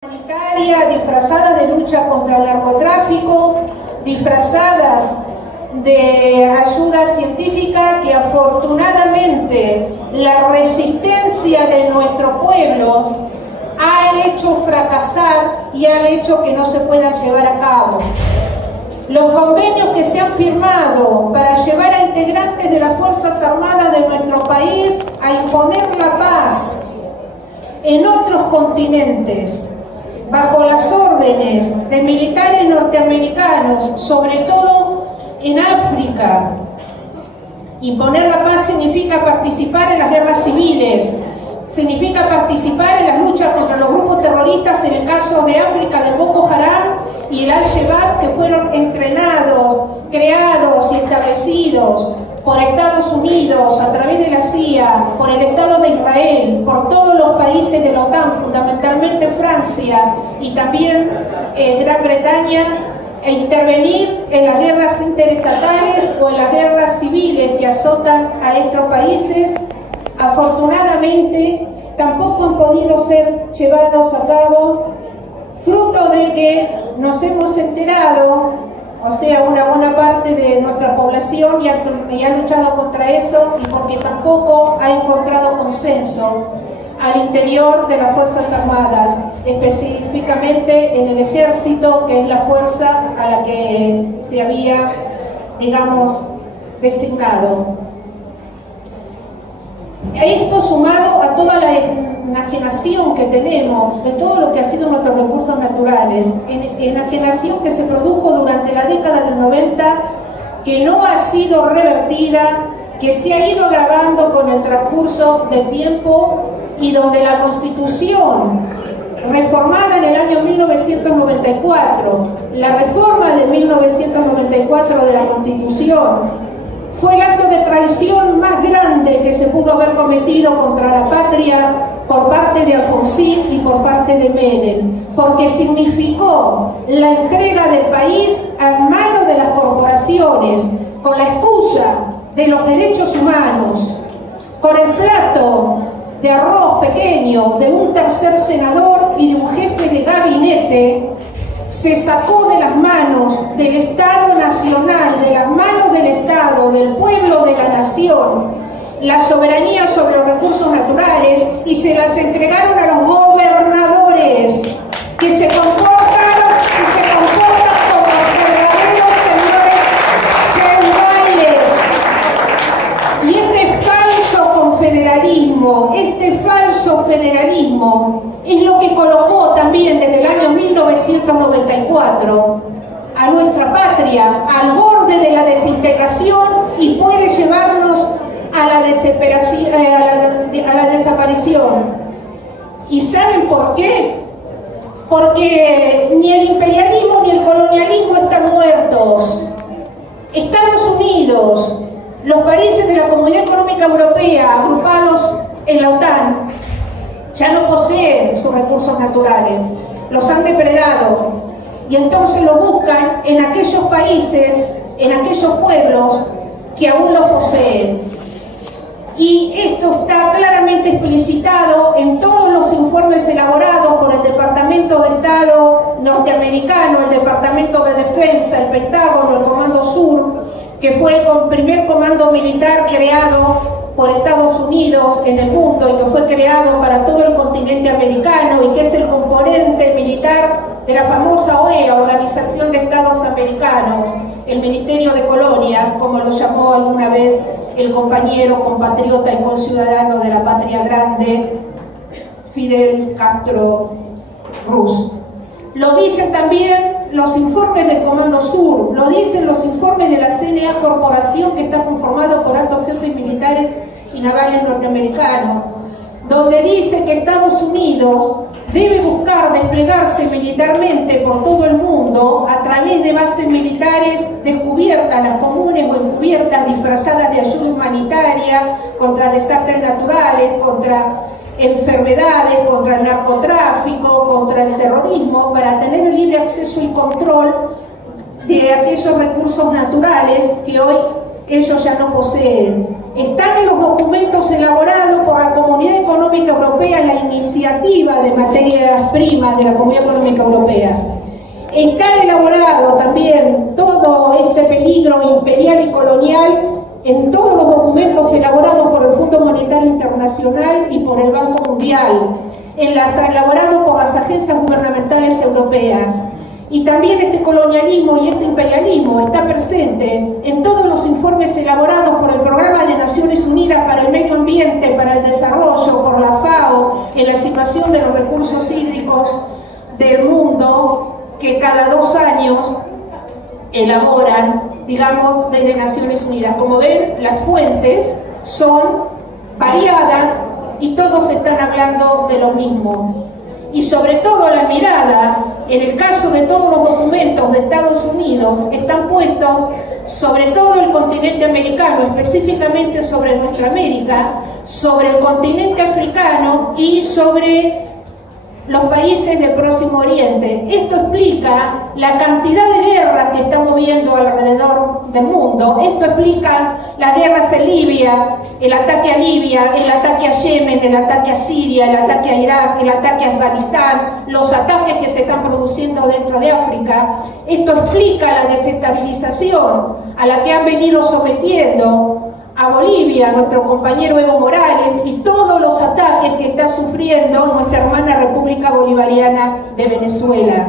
humanitaria, disfrazadas de lucha contra el narcotráfico, disfrazadas de ayuda científica, que afortunadamente la resistencia de nuestro pueblo ha hecho fracasar y ha hecho que no se puedan llevar a cabo. Los convenios que se han firmado para llevar a integrantes de las Fuerzas Armadas de nuestro país a imponer la paz en otros continentes, bajo las órdenes de militares norteamericanos, sobre todo en África. Imponer la paz significa participar en las guerras civiles, significa participar en las luchas contra los grupos terroristas, en el caso de África del Boko Haram y el Al-Shabaab, que fueron entrenados, creados y establecidos por Estados Unidos a través de la CIA, por el Estado de Israel, por todos los países de la OTAN, fundamentalmente Francia y también Gran Bretaña, e intervenir en las guerras interestatales o en las guerras civiles que azotan a estos países. Afortunadamente tampoco han podido ser llevados a cabo, fruto de que nos hemos enterado, o sea, una buena parte de nuestra población y ha luchado contra eso, y porque tampoco ha encontrado consenso al interior de las Fuerzas Armadas, específicamente en el Ejército, que es la fuerza a la que se había, digamos, designado. Esto sumado a toda la enajenación que tenemos de todo lo que ha sido nuestros recursos naturales, enajenación que se produjo durante la década del 90, que no ha sido revertida, que se ha ido agravando con el transcurso del tiempo, y donde la Constitución reformada en el año 1994, la reforma de 1994 de la Constitución, fue el acto de traición más grande que se pudo haber cometido contra la patria por parte de Alfonsín y por parte de Menem, porque significó la entrega del país a manos de las corporaciones, con la excusa de los derechos humanos, con el plato de arroz pequeño de un tercer senador y de un jefe de gabinete. Se sacó de las manos del Estado Nacional, de las manos del Estado, del pueblo de la nación, la soberanía sobre los recursos naturales, y se las entregaron a los gobernadores, que se comportan como los verdaderos señores feudales. Y este falso federalismo es lo que colocó también desde el año 1994 a nuestra patria al borde de la desintegración, y puede llevarnos a la desesperación, a la desaparición. ¿Y saben por qué? Porque ni el imperialismo ni el colonialismo están muertos. Estados Unidos, los países de la Comunidad Económica Europea agrupados en la OTAN, ya no poseen sus recursos naturales, los han depredado, y entonces lo buscan en aquellos países, en aquellos pueblos que aún los poseen. Y esto está claramente explicitado en todos los informes elaborados por el Departamento de Estado norteamericano, el Departamento de Defensa, el Pentágono, el Comando Sur, que fue el primer comando militar creado por Estados Unidos en el mundo y que fue creado para todo el continente americano, y que es el componente militar de la famosa OEA, Organización de Estados Americanos, el Ministerio de Colonias, como lo llamó alguna vez el compañero, compatriota y conciudadano de la patria grande, Fidel Castro Ruz. Lo dicen también los informes del Comando Sur, lo dicen los informes de la CNA Corporación, que está conformado por altos jefes militares y navales norteamericanos, donde dice que Estados Unidos debe buscar desplegarse militarmente por todo el mundo a través de bases militares descubiertas, las comunes o encubiertas, disfrazadas de ayuda humanitaria contra desastres naturales, contra enfermedades, contra el narcotráfico, contra el terrorismo, para tener el libre acceso y control de aquellos recursos naturales que hoy ellos ya no poseen. Están en los documentos elaborados por la Comunidad Económica Europea, la iniciativa de materias primas de la Comunidad Económica Europea. Está elaborado también todo este peligro imperial y colonial en todos los documentos elaborados por el Fondo Monetario Internacional y por el Banco Mundial, elaborados por las agencias gubernamentales europeas. Y también este colonialismo y este imperialismo está presente en todos los informes elaborados por el Programa de Naciones Unidas para el Medio Ambiente, para el Desarrollo, por la FAO, en la situación de los recursos hídricos del mundo, que cada 2 años elaboran, digamos, desde Naciones Unidas. Como ven, las fuentes son variadas y todos están hablando de lo mismo. Y sobre todo la mirada, en el caso de todos los documentos de Estados Unidos, están puestos sobre todo el continente americano, específicamente sobre nuestra América, sobre el continente africano y sobre los países del Próximo Oriente. Esto explica la cantidad de guerras que estamos viendo alrededor del mundo. Esto explica las guerras en Libia, el ataque a Libia, el ataque a Yemen, el ataque a Siria, el ataque a Irak, el ataque a Afganistán, los ataques que se están produciendo dentro de África. Esto explica la desestabilización a la que han venido sometiendo a Bolivia, nuestro compañero Evo Morales, y todos los ataques que está sufriendo nuestra hermana República Bolivariana de Venezuela.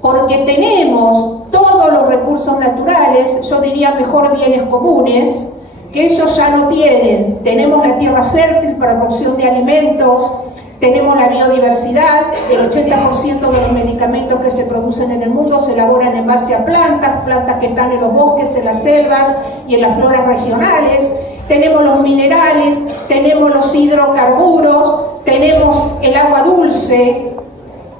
Porque tenemos todos los recursos naturales, yo diría mejor bienes comunes, que ellos ya no tienen. Tenemos la tierra fértil para producción de alimentos, tenemos la biodiversidad, el 80% de los medicamentos que se producen en el mundo se elaboran en base a plantas que están en los bosques, en las selvas y en las floras regionales. Tenemos los minerales, tenemos los hidrocarburos, tenemos el agua dulce,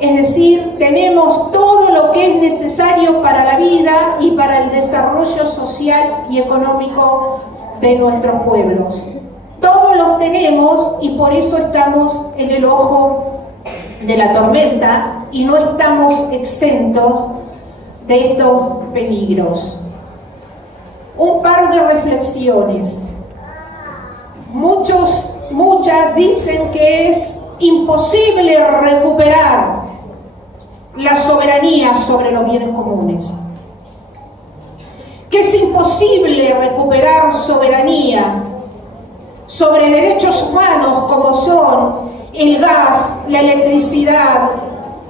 es decir, tenemos todo lo que es necesario para la vida y para el desarrollo social y económico de nuestros pueblos. Todos los tenemos y por eso estamos en el ojo de la tormenta y no estamos exentos de estos peligros. Un par de reflexiones. Muchas dicen que es imposible recuperar la soberanía sobre los bienes comunes. Que es imposible recuperar soberanía sobre derechos humanos como son el gas, la electricidad,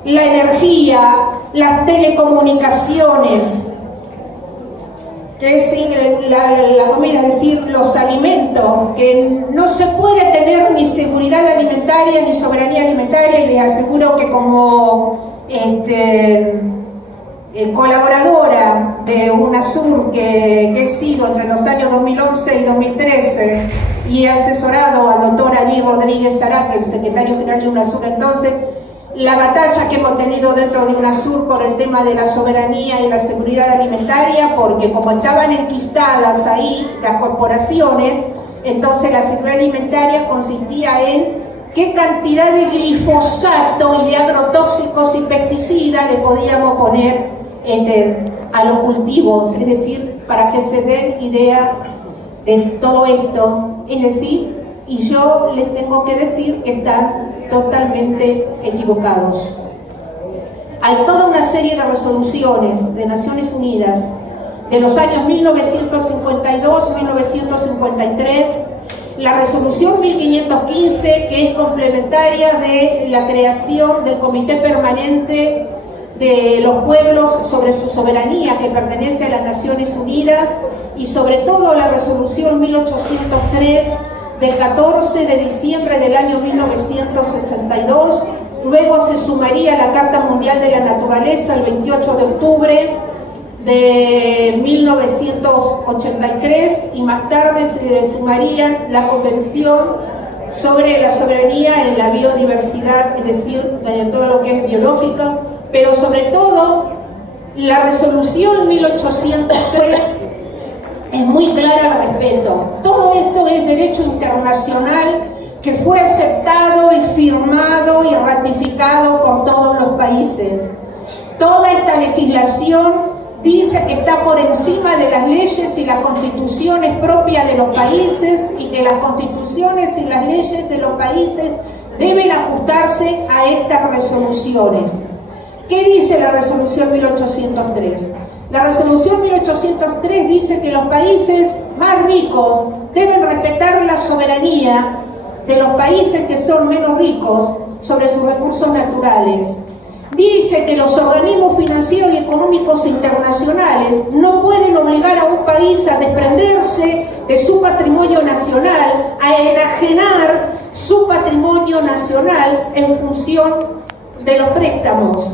la energía, las telecomunicaciones, que es la comida, es decir, los alimentos, que no se puede tener ni seguridad alimentaria ni soberanía alimentaria, y les aseguro que como colaboradora de UNASUR que he sido entre los años 2011 y 2013 y he asesorado al doctor Ali Rodríguez Araque, el secretario general de UNASUR entonces, la batalla que hemos tenido dentro de UNASUR por el tema de la soberanía y la seguridad alimentaria, porque como estaban enquistadas ahí las corporaciones, entonces la seguridad alimentaria consistía en qué cantidad de glifosato y de agrotóxicos y pesticidas le podíamos poner a los cultivos, es decir, para que se den idea de todo esto, es decir, y yo les tengo que decir que están totalmente equivocados. Hay toda una serie de resoluciones de Naciones Unidas de los años 1952-1953, la resolución 1515, que es complementaria de la creación del Comité Permanente de los Pueblos sobre su soberanía, que pertenece a las Naciones Unidas, y sobre todo la resolución 1803 del 14 de diciembre del año 1962, luego se sumaría la Carta Mundial de la Naturaleza el 28 de octubre de 1983 y más tarde se sumaría la Convención sobre la soberanía en la biodiversidad, es decir, en todo lo que es biológico, pero sobre todo la resolución 1803 es muy clara al respecto. Todo esto es derecho internacional que fue aceptado y firmado y ratificado por todos los países. Toda esta legislación dice que está por encima de las leyes y las constituciones propias de los países y que las constituciones y las leyes de los países deben ajustarse a estas resoluciones. ¿Qué dice la resolución 1803? La resolución 1803 dice que los países más ricos deben respetar la soberanía de los países que son menos ricos sobre sus recursos naturales. Dice que los organismos financieros y económicos internacionales no pueden obligar a un país a desprenderse de su patrimonio nacional, a enajenar su patrimonio nacional en función de los préstamos.